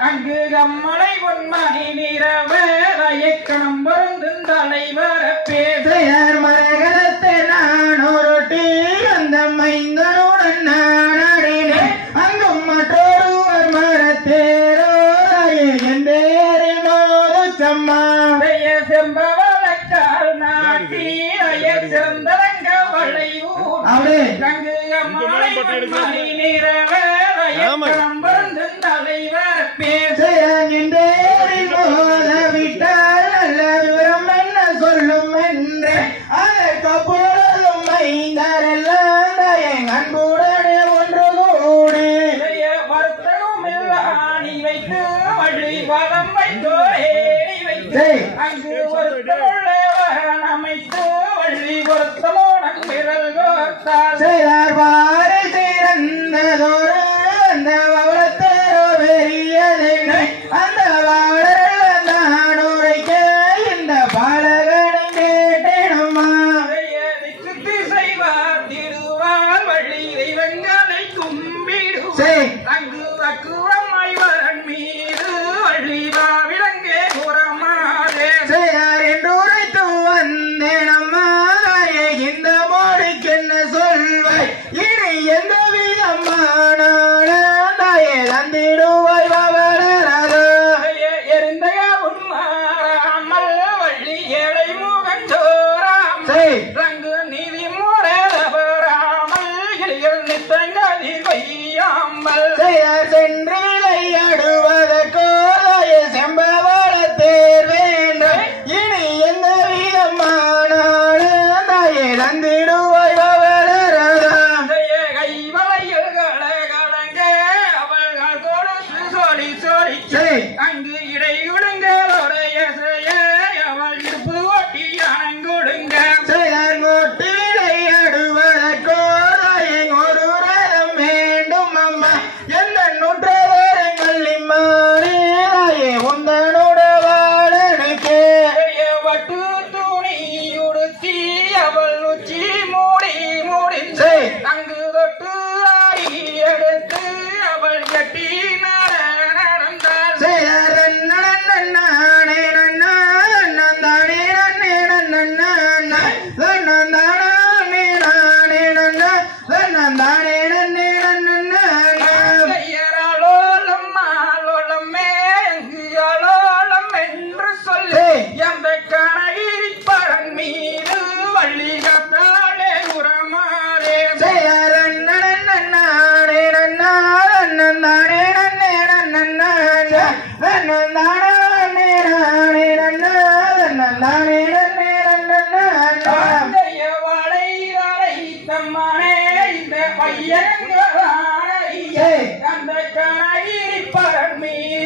அங்கு கம்மலை பொன்மணி நிறவேக்கணம் பொருந்து தலைவர பேசையார் மரகதத்தை நான் ஒரு டீ அந்த மைந்தனுடன் நான் அடினேன் அங்கும் மற்றொருவர் மரத்தேரோரையே எந்தேரி மோதுச்சம்மா செம்பவளக்கால் நாட்டி சிறந்தரங்க வளையூர் அங்கு கம்மலை பொன்மணி நிறவேக்கணம் பொருந்து தலைவர் பேசையார் மோதவிட்டால் நல்ல விவரம் என்ன சொல்லும் என்று அதற்கு பொழுதும் மைந்தரெல்லாம் அன்புடனே ஒன்று கூடி வர்த்தகம் அணி வைத்து வழி வளம் வைத்தோ ஏறி வைத்து அங்கு ஒருத்தமுள்ளவன் அமைத்து வழி ஒருத்தமோடன் விரல் கோத்தால் செய்தார் பாரு சிறந்ததொரு அந்த வளத்தரோ வெறியதை அந்த வாழல் நான் உரைக்க இந்த பாலகனை கேட்டேனம்மா திசை வாத்திடுவாள் வழி தெய்வங்களை கும்பிடு அங்கு அக்குவம்மை வரன் மீது வழி வாவிலங்கே புறமாதே செய்யார் என்று உரைத்து வந்தேனம்மா இந்த மோடிக்கென்ன சொல்வாய் இனி எந்த விதமான தந்திடுவாய் வளராதோ எரிந்தைய உண்மாறாமல் வள்ளி ஏழை முகன் சோராம் ரங்கு நீதி முறையாமல் இளையல் நித்தங்களில் வையாமல் சென்று விளையாடுவதற்கோ செம்பவள தேர்வேன் இனி எந்த விதமான தந்திடுவாய் வளராதோ அங்கு இடையுடுங்களுடைய அவள் இருப்பு ஓட்டி அணங்குடுங்க ஓட்டி விளையாடுவதற்கோ ஒரு ரதம் வேண்டும் அம்மா எந்த நூற்றவரங்கள் இம்மாறியே உந்தனோட வாழனுக்கு வட்டு துணி உடுத்தி அவள் உச்சி மூடி முடிந்து அங்கு தொட்டு ஆடி எடுத்து அவள் கட்டி அந்த கணகிரி பரன் மீது